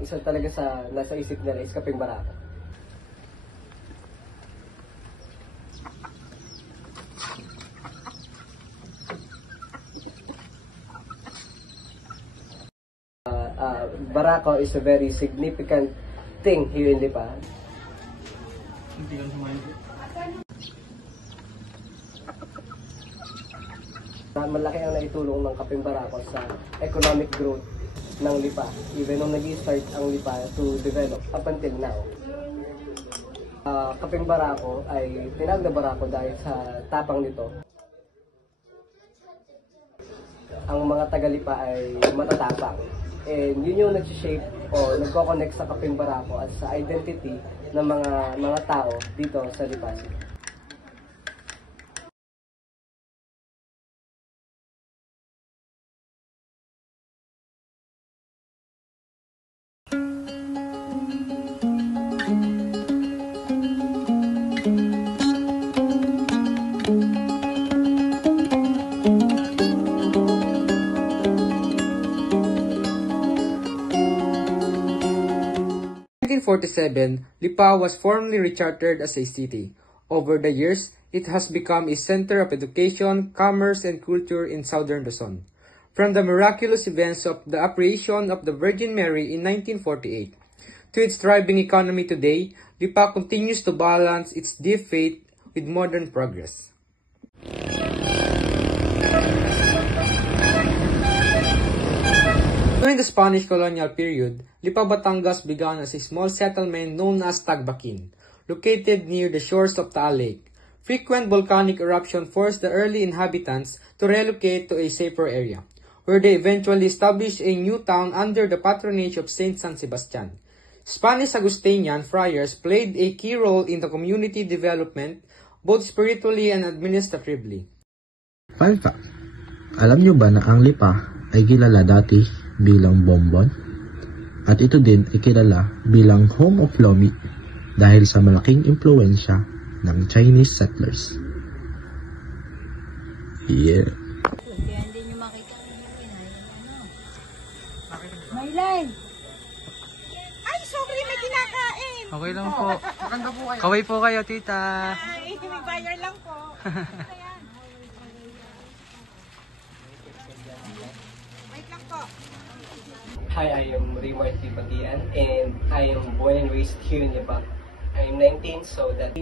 isa talaga sa nasa isip nila is Kapeng Barako. Barako is a very significant thing here in Lipa. Malaki ang naitulong ng Kapeng Barako sa economic growth ng Lipa, even nung nag-start ang Lipa to develop up until now. Kapeng Barako ay tinawag na Barako dahil sa tapang nito. Ang mga taga-Lipa ay matatapang. And yun yung nag-shape o nagko-connect sa Kapeng Barako at sa identity ng mga tao dito sa Lipa City. In 1947, Lipa was formally rechartered as a city. Over the years, it has become a center of education, commerce, and culture in southern Luzon. From the miraculous events of the apparition of the Virgin Mary in 1948 to its thriving economy today, Lipa continues to balance its deep faith with modern progress. During the Spanish colonial period, Lipa, Batangas began as a small settlement known as Tagbakin, located near the shores of Taal Lake. Frequent volcanic eruption forced the early inhabitants to relocate to a safer area, where they eventually established a new town under the patronage of Saint San Sebastian. Spanish Augustinian friars played a key role in the community development, both spiritually and administratively. Fun fact, alam nyo ba na ang Lipa ay kilala dati bilang Bombon? At ito din ay kilala bilang Home of Lomi dahil sa malaking impluensya ng Chinese settlers. Yeah. Kaya hindi nyo makita yung Maylay! Ay, sorry, may kinakain! Okay lang po. Kaway po kayo, tita. Ay, may buyer lang po. Wait lang po. Hi, I am Raymar Tipatian and I am born and raised here in Lipa. I'm 19, so that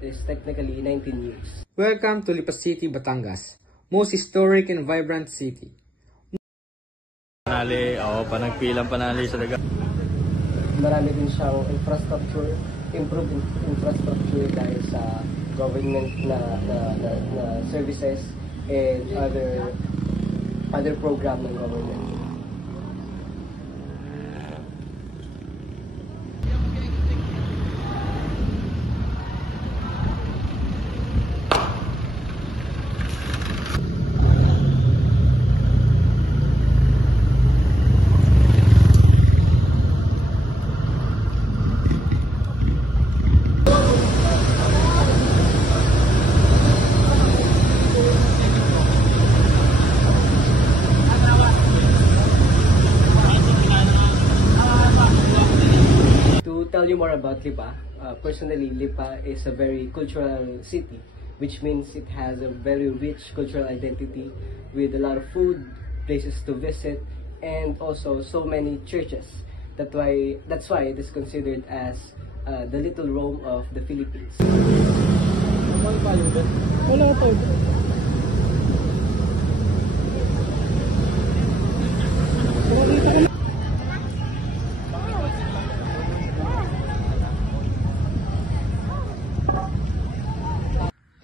is technically 19 years. Welcome to Lipa City, Batangas, most historic and vibrant city. Panali, panagpilang panali sa dagat. Marami din siyang improved infrastructure dahil sa government na services and other program ng government. Tell you more about Lipa. Personally, Lipa is a very cultural city, which means it has a very rich cultural identity with a lot of food, places to visit, and also so many churches. That's why it is considered as the little Rome of the Philippines.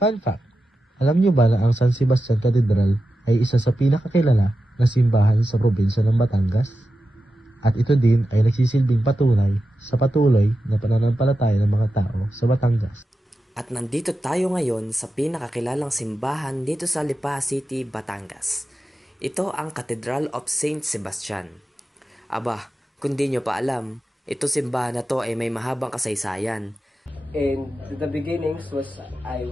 Fun fact, alam nyo ba na ang San Sebastian Cathedral ay isa sa pinakakilala na simbahan sa probinsya ng Batangas? At ito din ay nagsisilbing patunay sa patuloy na pananampalataya ng mga tao sa Batangas. At nandito tayo ngayon sa pinakakilalang simbahan dito sa Lipa City, Batangas. Ito ang Cathedral of Saint Sebastian. Aba, kung di nyo pa alam, ito simbahan na to ay may mahabang kasaysayan. And the beginnings I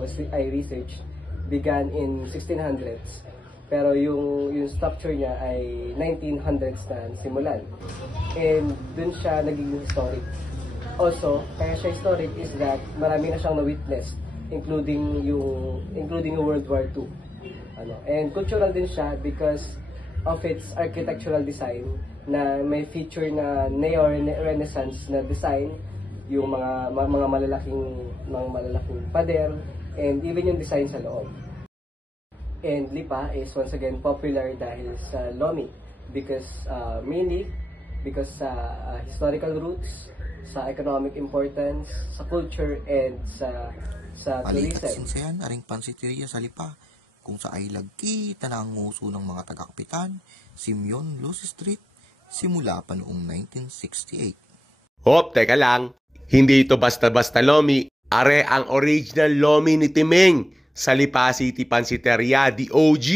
researched began in 1600s Pero yung structure niya ay 1900s na simulan. And dun siya naging historic. Also, kaya siya historic is that marami na siyang na-witness, including yung World War II. And cultural din siya because of its architectural design na may feature na neo-renaissance na design, yung mga malalaking pader, and even yung design sa loob. And Lipa is once again popular dahil sa Lomi mainly because sa historical roots, sa economic importance, sa culture, and sa Balikat tourism. sinsayan aring pansiteria sa Lipa, kung sa ay lagkita na ang nguso ng mga taga-kapitan, Simeon Luz Street, simula pa noong 1968. Hop, teka lang. Hindi ito basta-basta Lomi. Are ang original Lomi ni Timeng sa Lipa City Pansiteria, the OG.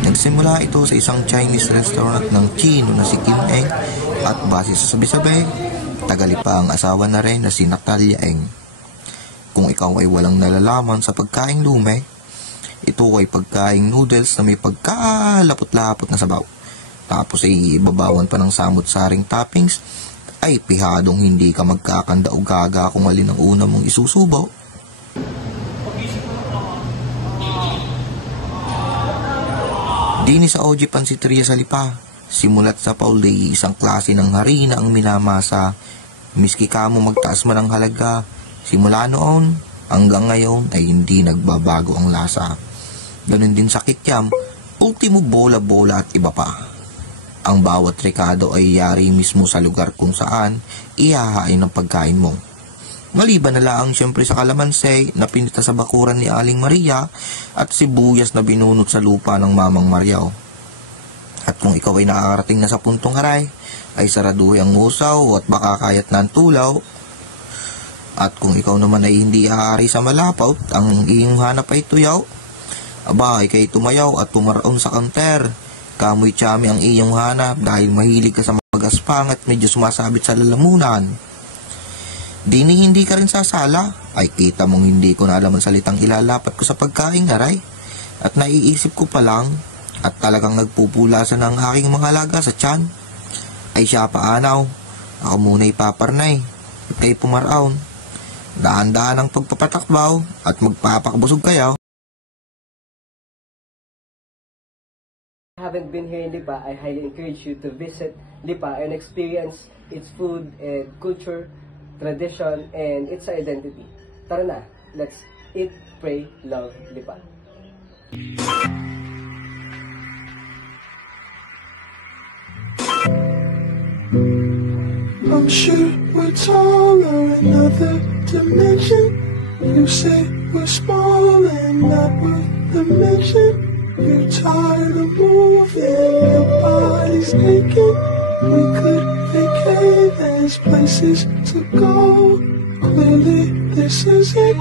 Nagsimula ito sa isang Chinese restaurant ng Chino na si Kim Eng at base sa sabi-sabi, taga-Lipa ang asawa na rin na si Natalia Eng. Kung ikaw ay walang nalalaman sa pagkaing lume, ito ay pagkaing noodles na may pagkalapot-lapot na sabaw. Tapos ay ibabawan pa ng samot-saring toppings, ay pihadong hindi ka magkakanda o gaga kung alin ang una mong isusubaw. Dini sa OG Pansiteria sa Lipa, simulat sa Pauli, isang klase ng harina ang minamasa. Miski ka mo magtaas man ang halaga, simula noon hanggang ngayon ay hindi nagbabago ang lasa. Ganun din sa kikyam, ultimo bola-bola at iba pa. Ang bawat rekado ay yari mismo sa lugar kung saan ihahain ang pagkain mo. Maliban na lang siyempre sa kalamansi na pinita sa bakuran ni Aling Maria at sibuyas na binunot sa lupa ng Mamang Mariaw. At kung ikaw ay nakakarating na sa puntong haray, ay saraduhin ang usaw at baka kayat na ang tulaw. At kung ikaw naman ay hindi ahari sa malapaw, ang iyong hanap ay tuyaw, aba, ikay tumayaw at pumaraon sa kanter. Kamoy tsami ang iyong hanap dahil mahilig ka sa magaspang at medyo sumasabit sa lalamunan. Dini hindi ka rin sasala, ay kita mong hindi ko na alam ang salitang ilalapat ko sa pagkain aray. At naiisip ko pa lang, at talagang nagpupulasan ng aking mga alaga sa tiyan. Ay siya paanaw, ako muna'y paparnay, ikay pumaraon. Daan-daan ang pagpapatakbaw at magpapakbusog kayo. Haven't been here in Lipa, I highly encourage you to visit Lipa and experience its food and culture, tradition, and its identity. Tara na, let's eat, pray, love Lipa. I'm sure we're taller in another dimension. You say we're small and not worth the mention. You're tired of moving, your body's aching. We could vacate, there's places to go. Clearly this isn't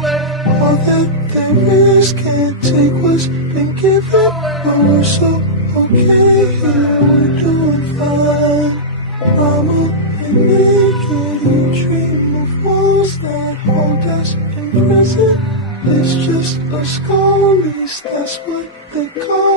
all that there is. Can't take what's been given, but we're so okay here, we're doing fine. Mama, and making you dream of walls that hold us in prison. It's just a scar, at least that's what they call